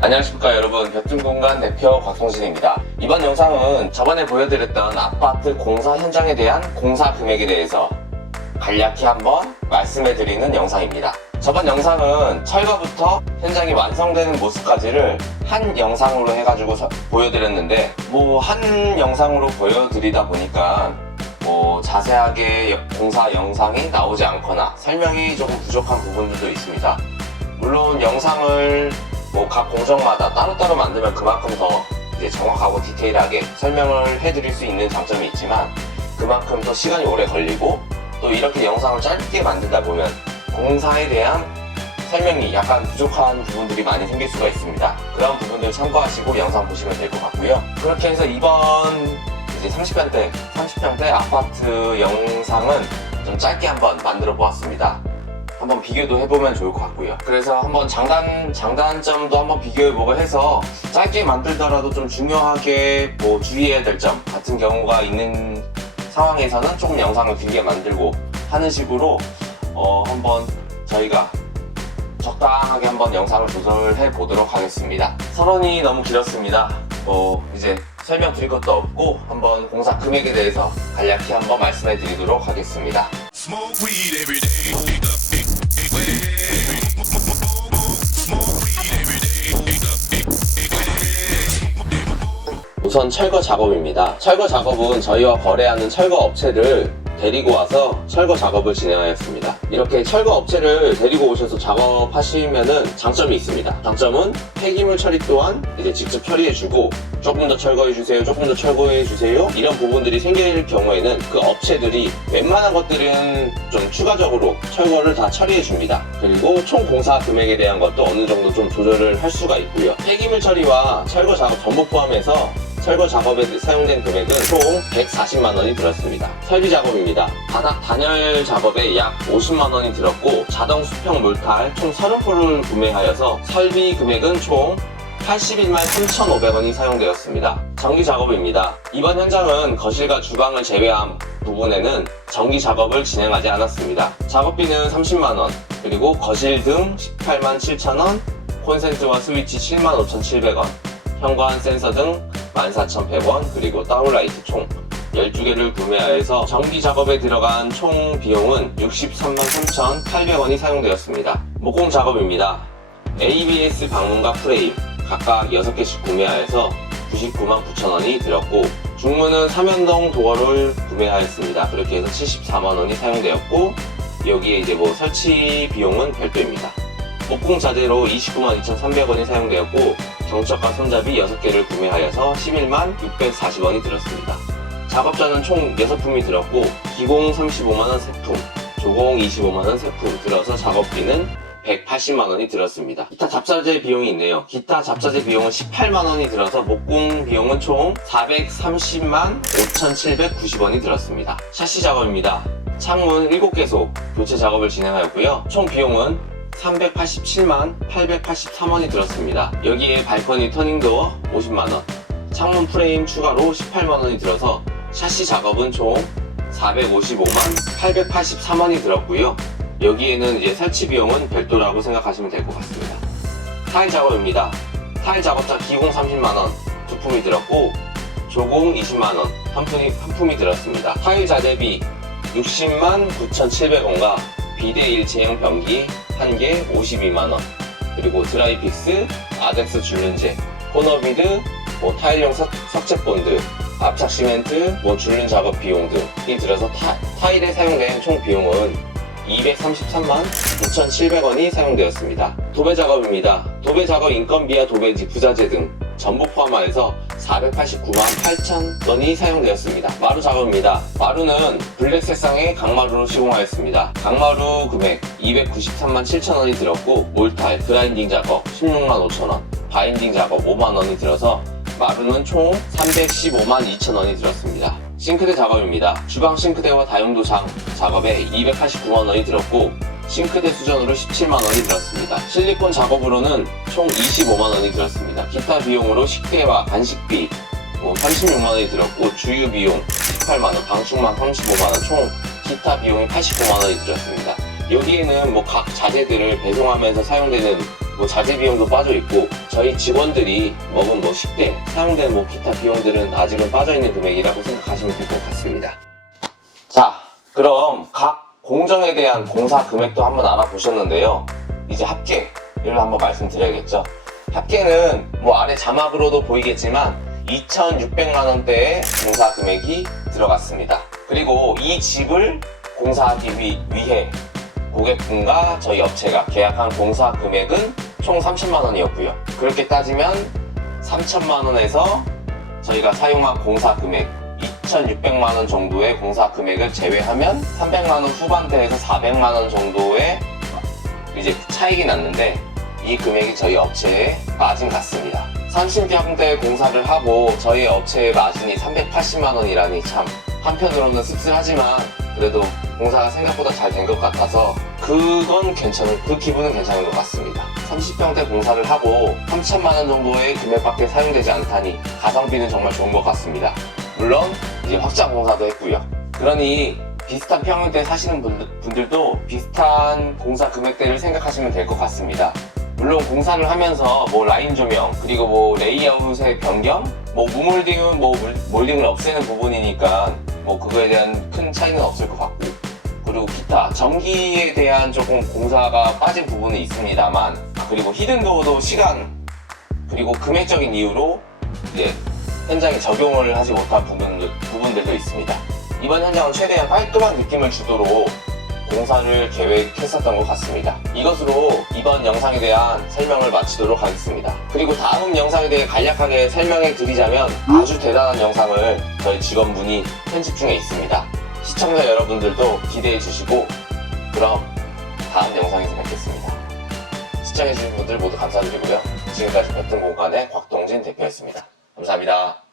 안녕하십니까 여러분, 벽등공간 대표 곽동진입니다. 이번 영상은 저번에 보여드렸던 아파트 공사 현장에 대한 공사 금액에 대해서 간략히 한번 말씀해드리는 영상입니다. 저번 영상은 철거부터 현장이 완성되는 모습까지를 한 영상으로 해가지고 보여드렸는데 한 영상으로 보여드리다 보니까 자세하게 공사 영상이 나오지 않거나 설명이 조금 부족한 부분들도 있습니다. 물론 영상을 각 공정마다 따로따로 만들면 그만큼 더 이제 정확하고 디테일하게 설명을 해드릴 수 있는 장점이 있지만 그만큼 더 시간이 오래 걸리고 또 이렇게 영상을 짧게 만들다 보면 공사에 대한 설명이 약간 부족한 부분들이 많이 생길 수가 있습니다. 그런 부분들 참고하시고 영상 보시면 될 것 같고요. 그렇게 해서 이번 이제 30평대 아파트 영상은 좀 짧게 한번 만들어 보았습니다. 한번 비교도 해보면 좋을 것 같고요. 그래서 한번 장단점도 한번 비교해보고 해서 짧게 만들더라도 좀 중요하게 주의해야 될 점 같은 경우가 있는 상황에서는 조금 영상을 길게 만들고 하는 식으로 한번 저희가 적당하게 한번 영상을 조절해 보도록 하겠습니다. 서론이 너무 길었습니다. 이제 설명드릴 것도 없고 한번 공사 금액에 대해서 간략히 한번 말씀해 드리도록 하겠습니다. 우선 철거 작업입니다. 철거 작업은 저희와 거래하는 철거 업체를 데리고 와서 철거 작업을 진행하였습니다. 이렇게 철거 업체를 데리고 오셔서 작업하시면은 장점이 있습니다. 장점은 폐기물 처리 또한 이제 직접 처리해주고 조금 더 철거해주세요, 조금 더 철거해주세요 이런 부분들이 생길 경우에는 그 업체들이 웬만한 것들은 좀 추가적으로 철거를 다 처리해줍니다. 그리고 총 공사 금액에 대한 것도 어느 정도 좀 조절을 할 수가 있고요. 폐기물 처리와 철거 작업 전부 포함해서 철거 작업에 사용된 금액은 총 140만원이 들었습니다. 설비 작업입니다. 바닥 단열 작업에 약 50만원이 들었고 자동 수평 몰탈 총 30포를 구매하여서 설비 금액은 총 81만 3,500원이 사용되었습니다. 전기 작업입니다. 이번 현장은 거실과 주방을 제외한 부분에는 전기 작업을 진행하지 않았습니다. 작업비는 30만원, 그리고 거실 등 18만 7천원, 콘센트와 스위치 7만 5,700원, 현관 센서 등 14,100원, 그리고 다운라이트 총 12개를 구매하여서 전기 작업에 들어간 총 비용은 63만 3,800원이 사용되었습니다. 목공 작업입니다. ABS 방문과 프레임 각각 6개씩 구매하여서 99만 9천원이 들었고 중문은 삼연동 도어를 구매하였습니다. 그렇게 해서 74만원이 사용되었고 여기에 이제 설치 비용은 별도입니다. 목공 자재로 29만 2,300원이 사용되었고 경첩과 손잡이 6개를 구매하여서 11만 640원이 들었습니다. 작업자는 총 6품이 들었고 기공 35만원 세품, 조공 25만원 세품 들어서 작업비는 180만원이 들었습니다. 기타 잡사제 비용이 있네요. 기타 잡사제 비용은 18만원이 들어서 목공 비용은 총 430만 5,790원이 들었습니다. 샤시 작업입니다. 창문 7개소 교체 작업을 진행하였고요. 총 비용은 387만 883원이 들었습니다. 여기에 발코니 터닝도어 50만원, 창문 프레임 추가로 18만원이 들어서 샤시 작업은 총 455만 883원이 들었고요. 여기에는 이제 설치 비용은 별도라고 생각하시면 될 것 같습니다. 타일 작업입니다. 타일 작업자 기공 30만원 2품이 들었고 조공 20만원 한 품이 들었습니다. 타일 자재비 60만 9,700원과 비대1 제형 변기 1개 52만원, 그리고 드라이픽스, 아덱스 줄눈제, 코너비드, 타일용 석재본드, 압착 시멘트, 줄눈 작업 비용 등이 들어서 타일에 사용된 총 비용은 233만 9,700원이 사용되었습니다. 도배 작업입니다. 도배 작업 인건비와 도배지, 부자재 등 전부 포함하여서 489만 8천원이 사용되었습니다. 마루 작업입니다. 마루는 블랙 색상의 강마루로 시공하였습니다. 강마루 금액 293만 7천원이 들었고 몰탈, 그라인딩 작업 16만 5천원, 바인딩 작업 5만원이 들어서 마루는 총 315만 2천원이 들었습니다. 싱크대 작업입니다. 주방 싱크대와 다용도장 작업에 289만원이 들었고 싱크대 수전으로 17만원이 들었습니다. 실리콘 작업으로는 총 25만원이 들었습니다. 기타 비용으로 식대와 간식비 36만원이 들었고 주유 비용 18만원, 방충망 35만원, 총 기타 비용이 89만원이 들었습니다. 여기에는 각 자재들을 배송하면서 사용되는 뭐 자재 비용도 빠져 있고 저희 직원들이 먹은 뭐 식대, 사용된 뭐 기타 비용들은 아직은 빠져 있는 금액이라고 생각하시면 될 것 같습니다. 자, 그럼 각 공정에 대한 공사 금액도 한번 알아보셨는데요. 이제 합계를 한번 말씀드려야겠죠. 합계는 뭐 아래 자막으로도 보이겠지만 2,600만 원대의 공사 금액이 들어갔습니다. 그리고 이 집을 공사하기 위해 고객분과 저희 업체가 계약한 공사 금액은 총 30만 원이었고요. 그렇게 따지면 3천만 원에서 저희가 사용한 공사 금액 2,600만 원 정도의 공사 금액을 제외하면 300만 원 후반대에서 400만 원 정도의 이제 차익이 났는데 이 금액이 저희 업체에 마진 같습니다. 30평대 공사를 하고 저희 업체의 마진이 380만 원이라니 참 한편으로는 씁쓸하지만 그래도 공사가 생각보다 잘 된 것 같아서 그건 괜찮은, 그 기분은 괜찮은 것 같습니다. 30평대 공사를 하고 3천만 원 정도의 금액밖에 사용되지 않다니 가성비는 정말 좋은 것 같습니다. 물론 이제 확장 공사도 했고요. 그러니 비슷한 평형대 사시는 분들도 비슷한 공사 금액대를 생각하시면 될 것 같습니다. 물론 공사를 하면서 뭐 라인 조명 그리고 뭐 레이아웃의 변경 뭐 무몰딩은 뭐 몰딩을 없애는 부분이니까 뭐 그거에 대한 큰 차이는 없을 것 같고 그리고 기타 전기에 대한 조금 공사가 빠진 부분은 있습니다만 그리고 히든도어도 시간 그리고 금액적인 이유로 이제 현장에 적용을 하지 못한 부분들도 있습니다. 이번 현장은 최대한 깔끔한 느낌을 주도록 공사를 계획했었던 것 같습니다. 이것으로 이번 영상에 대한 설명을 마치도록 하겠습니다. 그리고 다음 영상에 대해 간략하게 설명해 드리자면 아주 대단한 영상을 저희 직원분이 편집 중에 있습니다. 시청자 여러분들도 기대해 주시고 그럼 다음 영상에서 뵙겠습니다. 시청해 주신 분들 모두 감사드리고요. 지금까지 배튼 공간의 곽동진 대표였습니다. 감사합니다.